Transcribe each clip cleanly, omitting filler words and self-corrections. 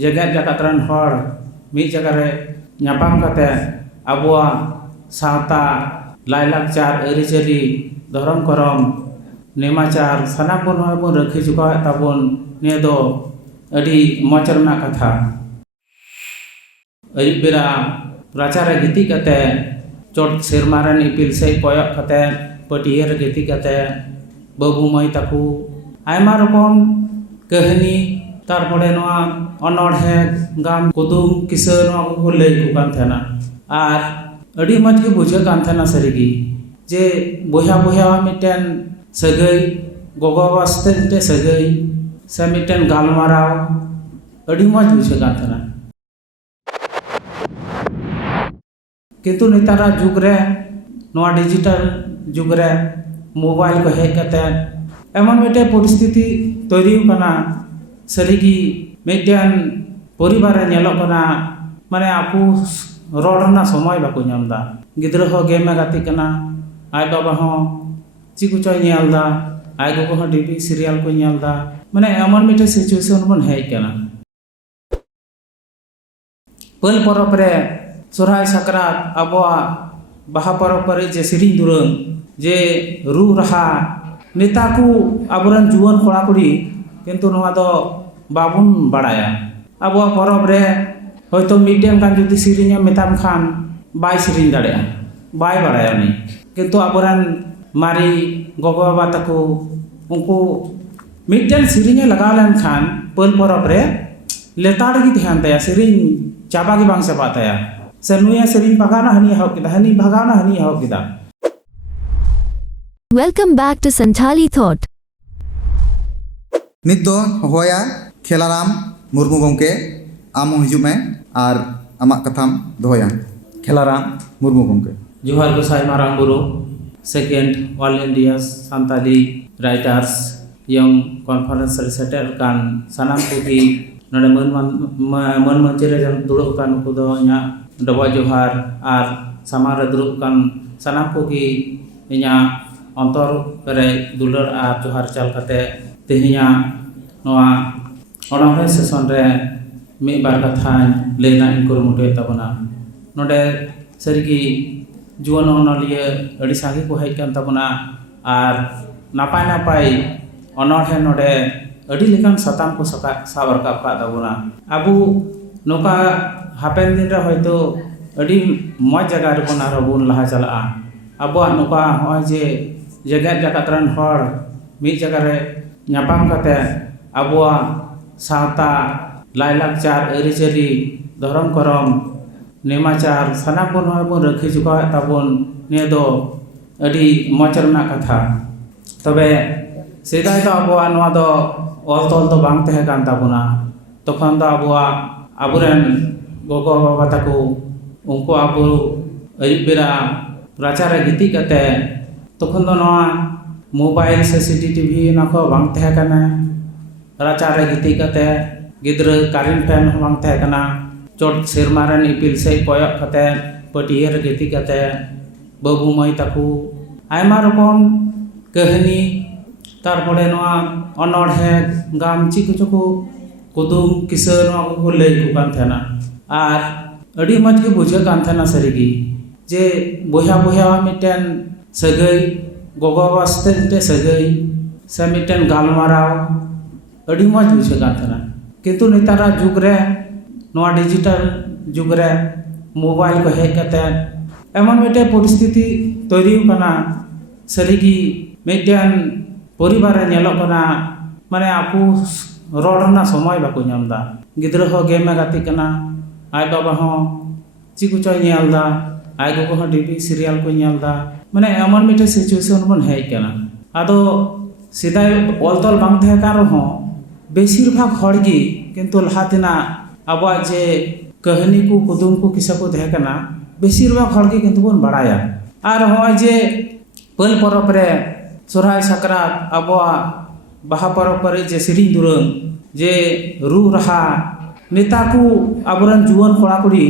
जेगेत जाकत run हर मिद जगह रे ᱧᱟᱯᱟᱢ ᱠᱟᱛᱮ ᱟᱵᱚᱣᱟᱜ ᱥᱟᱶᱛᱟ ᱞᱟᱭᱼᱞᱟᱠᱪᱟᱨ ᱟᱹᱨᱤᱪᱟᱹᱞᱤ ᱫᱷᱚᱨᱚᱢ ᱠᱚᱨᱚᱢ ᱱᱮᱢᱟᱪᱟᱨ ᱥᱟᱱᱟᱢ ᱵᱚᱱ ᱱᱚᱜᱼᱚᱭ ᱵᱚᱱ ᱨᱟᱹᱠᱷᱤ ᱡᱚᱜᱟᱣᱮᱫ ᱛᱟᱵᱚᱱ ᱱᱤᱭᱟᱹ ᱫᱚ ᱟᱹᱰᱤ ᱢᱚᱡᱽ ᱨᱮᱱᱟᱜ ᱠᱟᱛᱷᱟ। ᱟᱹᱭᱩᱵ ᱵᱮᱲᱟ ᱨᱟᱪᱟᱨᱮ ᱜᱤᱛᱤᱡ ᱠᱟᱛᱮ ᱪᱚᱴ ᱥᱮᱨᱢᱟ ᱨᱮᱱ ᱤᱯᱤᱞ ᱥᱮᱫ ᱠᱚᱭᱚᱜ ᱠᱟᱛᱮ ᱯᱟᱹᱴᱭᱟᱹ ᱨᱮ ᱜᱤᱛᱤᱡ ᱠᱟᱛᱮ ᱵᱟᱹᱵᱩ ᱢᱟᱹᱭ ᱛᱟᱠᱚ ᱟᱭᱢᱟ ᱨᱚᱠᱚᱢ ᱠᱟᱹᱦᱱᱤ तारपरे अनड़हे गान कुदुम किसा को लई को कान थाना और अड़ी मज के बुझे कान थाना सरीगी जे बोहा बोहा मिटेन सगई गोगो वास्ते मिटे सगई से मिटेन गालमाराव अड़ी मज बुझे कान थाना किंतु नेतारा जुग रे नोआ डिजिटल जुग रे मोबाइल को हेज कते एमन मिटे परिस्थिति तैरी कना सरीगी मिटेन परिवार नेलोकना माने आपू रोडना समय बाको नामदा गिद्रा हो गेम गाती कना आय बाबा हो चिकुचय नेलदा आय गोगो हो टीवी सीरियल को नेलदा माने एमन मिटे सिचुएशन बन हेज कना पल परब रे सोरहाय साकरात आबोआ बाहा परब पर जे सिरिंग दुरंग जे रू रहा नेता को आबरन जुवन कोड़ा कुड़ी किंतु नोआ दो बाबुन बड़ाया आबोआ परब रे होयतो मिटेन कान जुदी सिरिंग मेताम खान बाय सिरिंग दाड़े बाय बड़ाया नहीं किंतु आबरन मारी गोगो बाबा तको उनको मिटेन सिरिंग लगा लेन खान पल परब रे लेताड़ की ध्यान तया सिरिंग चाबा की बांग चाबा तया से नुया सिरिंग भगाना हनी हव किदा हनी भगाना हनी हव किदा। Welcome back to Santhali Thought। नित दो होया खेलाराम मुर्मू गंके आम हिजुग में और आमाक कथाम दोया खेलाराम मुर्मू गंके। जोहार गोसाई Marang Buru second all India Santali writers young conference रे सेटेल कान सनाम कोगी नडे मन मंचे रे दुड़ुब कान को दो इना डबा जोहार और सामार रे दुड़ुब कान सनाम कोगी इना अंतर करे दुलर और जोहार चाल कते तेहिया नोआ ओनोहे सेशन रे मी बार कथा लेना इनको मुटे तबना नोडे सरीगी जुवन ओनलिए अड़ी सागी को हेज कान तबना और नापाय नापाय ओनोहे नोडे अड़ी लेकान सताम को साब रकाब का तबना आबू नोका हापेन दिन रे होयतो अड़ी मज जगह रे बन आरो बुन लहा चला आबो नोका होय जे जेगेत जाकत रन हर मिद जगह रे ᱧᱟᱯᱟᱢ ᱠᱟᱛᱮ ᱟᱵᱚᱣᱟᱜ ᱥᱟᱶᱛᱟ ᱞᱟᱭᱼᱞᱟᱠᱪᱟᱨ ᱟᱹᱨᱤᱪᱟᱹᱞᱤ ᱫᱷᱚᱨᱚᱢ ᱠᱚᱨᱚᱢ ᱱᱮᱢᱟᱪᱟᱨ ᱥᱟᱱᱟᱢ ᱵᱚᱱ ᱱᱚᱜᱼᱚᱭ ᱵᱚᱱ ᱨᱟᱹᱠᱷᱤ ᱡᱚᱜᱟᱣᱮᱫ ᱛᱟᱵᱚᱱ ᱱᱤᱭᱟᱹ ᱫᱚ ᱟᱹᱰᱤ ᱢᱚᱡᱽ ᱨᱮᱱᱟᱜ ᱠᱟᱛᱷᱟ। ᱛᱚᱵᱮ ᱥᱮᱫᱟᱭ ᱫᱚ ᱟᱵᱚᱣᱟᱜ ᱱᱚᱣᱟ ᱫᱚ ᱚᱞ ᱛᱚᱞ ᱫᱚ ᱵᱟᱝ ᱛᱟᱦᱮᱸ ᱠᱟᱱ ᱛᱟᱵᱚᱱᱟ ᱛᱚᱠᱷᱚᱱ ᱫᱚ ᱟᱵᱚᱨᱮᱱ ᱜᱚᱜᱚ ᱵᱟᱵᱟ ᱛᱟᱠᱚ उनको आबो अयुब बेरा राचारे गिती कते तखन दो नवा मोबाइल से सीडी टीवी नाको बांग तहे कना राचारे गिती कते गिद्रा कारेंट फैन बांग तहे कना चोट सेरमा रन इपिल से कोयक कते पटिये रे गिती कते बाबू माई ताकू आयमा रकम कहानी तारपरे नवा अनड़हे गाम चिको कुदुम किसा नवा को लई को कान थाना और अड़ी मज के बुझे कान थाना सरीगी जे बोहा बोहा मिटेन सगई गोगो वास्ते मिटे सगई से मिटेन गालमाराव अड़ी मज बुझे कान थाना किंतु नेतारा जुग रे नवा डिजिटल जुग रे मोबाइल को हेज कते एमन मिटे परिस्थिति तैरी कना सरीगी मिटेन परिवार रे नेलो कना माने आपू रोडना समय बाको नामदा गिद्रा हो गेम गाती कना आय बाबा हो चिकुचय नेलदा आय गोगो हो टीवी सीरियल को नेलदा माने एमन मिटे सिचुएशन बन हेज कना आदो सिदाय ऑलतल बांग तहे कान रहो बेसिर भाग हड़गी किंतु लहातेना आबा जे कहानी को कुदुम को किसा को तहे कना बेसिर भाग हड़गी किंतु बन बड़ाया और हो जे पल परब रे सोरहाय साकरात आबा बाहा परब पर जे सिरिंग दुरंग जे रू रहा नेता को आबरन जुवन कोड़ा कुड़ी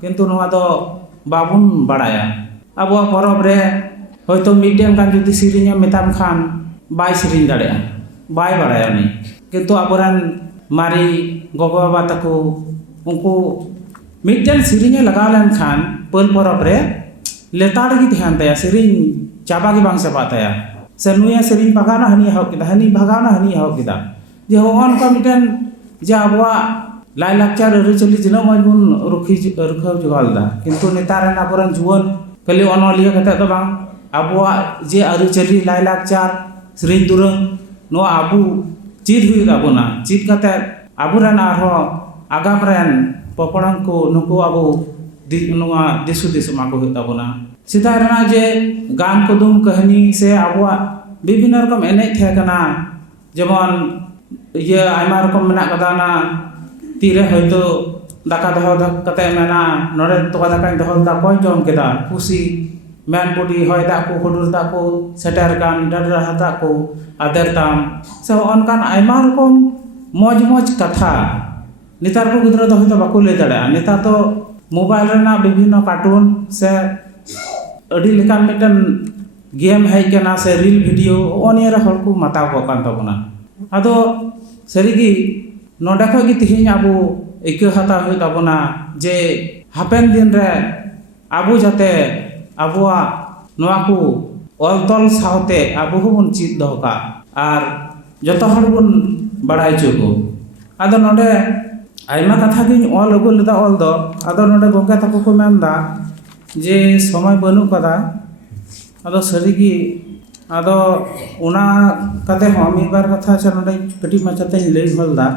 किंतु नोआ दो बाबुन बड़ाया अब परब रे होयतो मिटेन कान जुदी सिरिंग मेताम खान बाय सिरिंग दाड़े बाय बड़ाया नहीं किंतु आबरन मारी गोगो बाबा तको उनको मिट्टन सिरिंगे लगा लेन खान पल परब रे लेताड़ की ध्यान तया सिरिंग चाबा की बांग चबा तया से नुया सिरिंग भगाना हनी हाव किदा हनी भगाना हनी हाव किदा जे होन का मिट्टन जे आबवा लाई लाचार अरिचली जिना मजबून रुखाव जुगालदा किंतु नेतार आबोरन जुवन कली अनलिया कते तो बांग आबवा जे अरिचली लाई लाचार सिरिंग दुरंग नो आबू चीज हुई ताबोना चीज कते आबुरन आरो आगाम रेन पपड़ां को नुको आबो नुआ दिसु दिसु माको हुई ताबोना सीधा रना जे गान कुदुम कहानी से आबवा विभिन्न रकम एने थे कना जेमन ये आयमा रकम मेना कदाना तीरे हयतो दाका दहो कते मेना नोरे तोका दाका दहो दा कोय जम केदा खुशी मैन पुडी होय दा को हुडुर दा को सेटर कान डर हाता को आदर ताम से अनकान आयमा रकम मौज मौज कथा नेतार को गिद्रा तो हयतो बाको ले दाड़ा नेता तो मोबाइल रेना विभिन्न कार्टून से अडी लेकान मिटन गेम है केना से रील वीडियो ओनियर हर को माताव को कान तबना आदो सरीगी नोडा खो की तिहिन आबो इक हाता हुई ताबना जे हापेन दिन रे आबो जाते आबोआ नोआ को ऑल तल सावते आबो होबन चित दहका आर जतो हर बन बड़ाई चोको आदो नोडे आयमा कथा गिन ऑल अगु लेदा ऑल दो आदो नोडे गोंका तको को मेनदा जे समय बनु कदा आदो सरीगी आदो उना कते हम बार कथा छ नोडे कटी माचते लई हलदा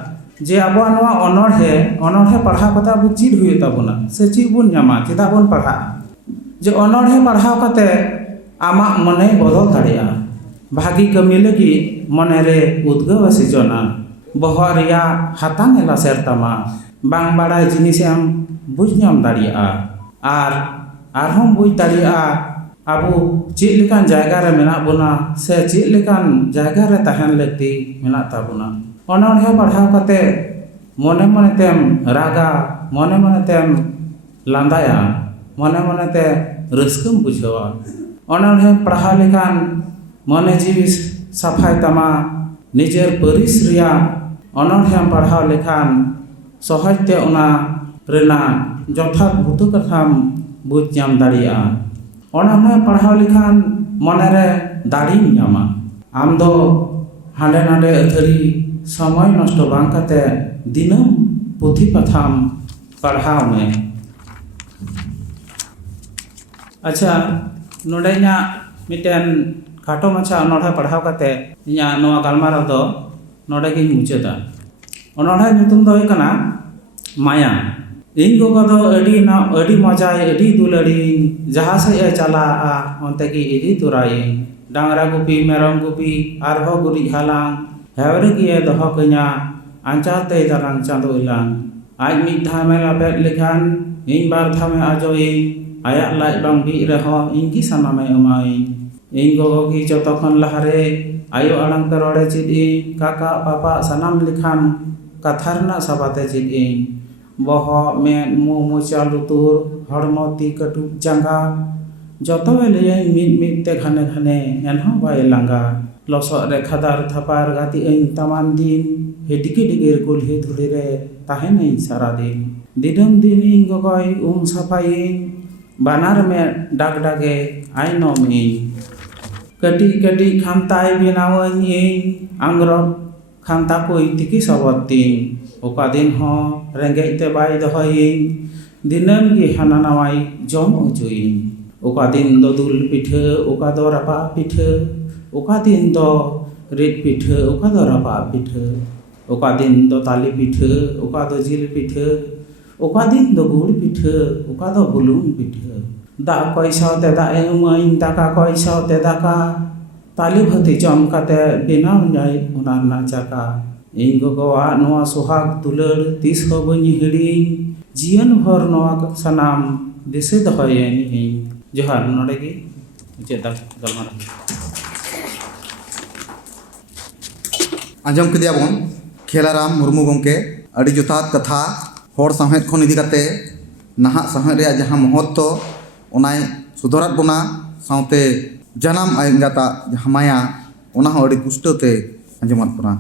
जे आबो नोआ अनोढ़े पढ़ा कता अब चीज हुई ताबोना से चीज बुन न्यामा चेदा बन पढ़ा जे अनोढ़े पढ़ाव कते आमा मने बदल दाड़िया भागी कमी लगी मने रे उद्गव सिजना बहर रिया हातांग एला सेरतामा बांग बाड़ाय जिनिस आम बुझ न्याम दाड़िया आर हम बुझ दाड़िया आबो चेद लेकान जायगा रे मेना बोना से चेद लेकान जायगा रे तहन लगती मेना ताबोना अनोढ़े पढ़ाव कते मने मने तेम रागा मने मने तेम लांदाया मने मने ते रस्कम बुझावा अनोढ़े पढ़ाव लेकान मने जीवी सफाई तमा निजेर परिस रिया अनोढ़े पढ़ाव लेखान सहजते ओना रेना जथात भूतु कथाम बुझ ᱧᱟᱢ दाड़िया अनोढ़े पढ़ाव लेखान मने रे दाड़ी ᱧᱟᱢᱟ आम दो हांडे नांडे अथरी समय नष्ट बांग कते दिनम पुथी पथाम पढ़ाव में अच्छा नोडेना मिटेन खाटो माछा अनोढ़े पढ़ाव कते इया नोआ गालमाराव दो नोडे गिन मुचादा अनोढ़े ᱧᱩᱛᱩᱢ दो हुई कना माया इन गोगो दो अडी मजाय अडी दुलड़ी जहाँ से ए चला अंते की इदी तुराई डांगरा गुपी मेरम गुपी आरहो गुरी हालांग हेवरे गिए दहो कन्या आंचाते दालांग चांदो इलांग आज मिद धामे लापेट लेखान इन बार धामे आजोई आया लाज बांग बी रहो इनकी सानामे अमाई इन गोगो की जतखन लहारे आयो आड़ांग ते रोड़े चिदी काका पापा सानाम लेखान कथारना सबाते चिदी बहो में मु मोचा लुतुर हड़मो ती कटुक जांगा जतवे ले मिद मिद ते घने घने एनहो बाय लांगा लसो रे खदार थपार गाती ऐन तमान दिन हेडिके डिगेर कुल्ही धुली रे ताहेन ऐन सारा दिन दिनम दिन इन गोगोय सफाई बानार में डाग डागे आइनो में कटी कटी खामताय बेनावኝ आंग्रब खामता को इतिकी सबतीन ओका दिन हो रेंगे ते बाय दहोई दिनम गी हाना नावाई जम उजुई ओका दिन दो दुल पिठे ओका दो रापा पिठे ओका दिन दो रेड पिठे ओका दो रापा पिठे ओका दिन दो ताली पिठे ओका दो जिल पिठे ओका दिन दो गुड़ पिठे ओका दो बुलुंग पिठे दा कोई सावते दा एमाइन दाका कोई सावते दाका ताली भती जम काते बेनाव जाय उना नाचाका इन गोगोआ नोआ सुहाग दुलड़ तीस हो बनी हिड़ी जीवन भर नोआ सनाम दिसे दहोयेन इन जोहार नोडे की चेदा गलमारा आंजम किदियाबन खेलाराम मुर्मू गंके अड़ी जुतात कथा होर साहेद खन इदी काते नाहा साहेद रे जहां महत्व ओनाय सुधरात बोना साउते जनाम आंगाता जहां माया ओना हो अड़ी पुष्टते आंजमात बोना